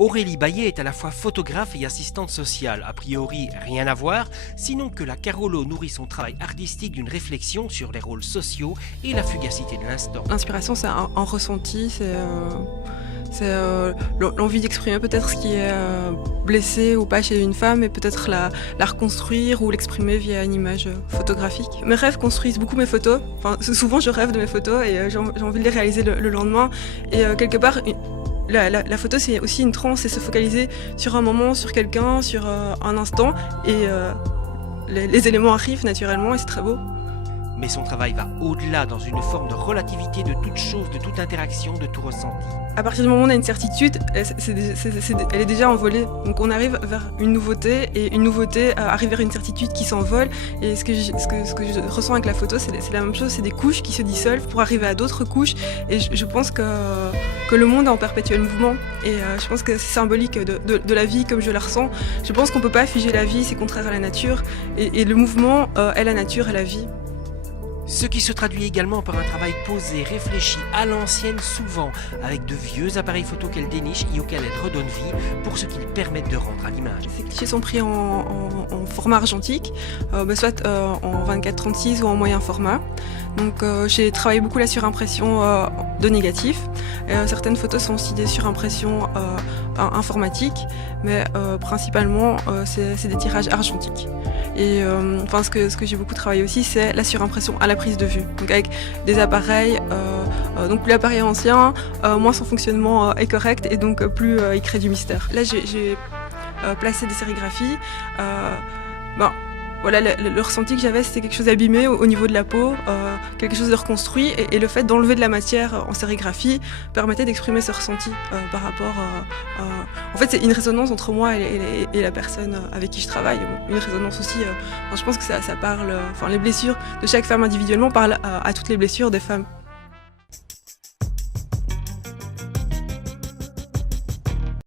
Aurélie Baillet est à la fois photographe et assistante sociale. A priori, rien à voir, sinon que la Carolo nourrit son travail artistique d'une réflexion sur les rôles sociaux et la fugacité de l'instant. L'inspiration, c'est un ressenti, c'est l'envie d'exprimer peut-être ce qui est blessé ou pas chez une femme et peut-être la reconstruire ou l'exprimer via une image photographique. Mes rêves construisent beaucoup mes photos. Enfin, souvent, je rêve de mes photos et j'ai envie de les réaliser le lendemain. Et quelque part, la photo, c'est aussi une transe, c'est se focaliser sur un moment, sur quelqu'un, sur un instant. Et les éléments arrivent naturellement et c'est très beau. Mais son travail va au-delà, dans une forme de relativité de toute chose, de toute interaction, de tout ressenti. À partir du moment où on a une certitude, elle est déjà envolée. Donc on arrive vers une nouveauté, et une nouveauté arrive vers une certitude qui s'envole. Et ce que je ressens avec la photo, c'est la même chose, c'est des couches qui se dissolvent pour arriver à d'autres couches. Et je pense que le monde est en perpétuel mouvement. Et je pense que c'est symbolique de la vie comme je la ressens. Je pense qu'on ne peut pas figer la vie, c'est contraire à la nature. Et le mouvement est la nature et la vie. Ce qui se traduit également par un travail posé, réfléchi, à l'ancienne souvent, avec de vieux appareils photo qu'elle déniche et auxquels elle redonne vie pour ce qu'ils permettent de rendre à l'image. Ces clichés sont pris en format argentique, soit en 24-36 ou en moyen format. Donc j'ai travaillé beaucoup la surimpression de négatifs. Certaines photos sont aussi des surimpressions informatiques, mais principalement c'est des tirages argentiques. Et ce que j'ai beaucoup travaillé aussi, c'est la surimpression à la prise de vue. Donc avec des appareils, donc plus l'appareil est ancien, moins son fonctionnement est correct et donc plus il crée du mystère. Là j'ai placé des sérigraphies. Voilà, le ressenti que j'avais, c'était quelque chose d'abîmé au niveau de la peau, quelque chose de reconstruit, et le fait d'enlever de la matière en sérigraphie permettait d'exprimer ce ressenti par rapport. En fait, c'est une résonance entre moi et la personne avec qui je travaille. Une résonance aussi. Je pense que ça parle. Les blessures de chaque femme individuellement parlent à toutes les blessures des femmes.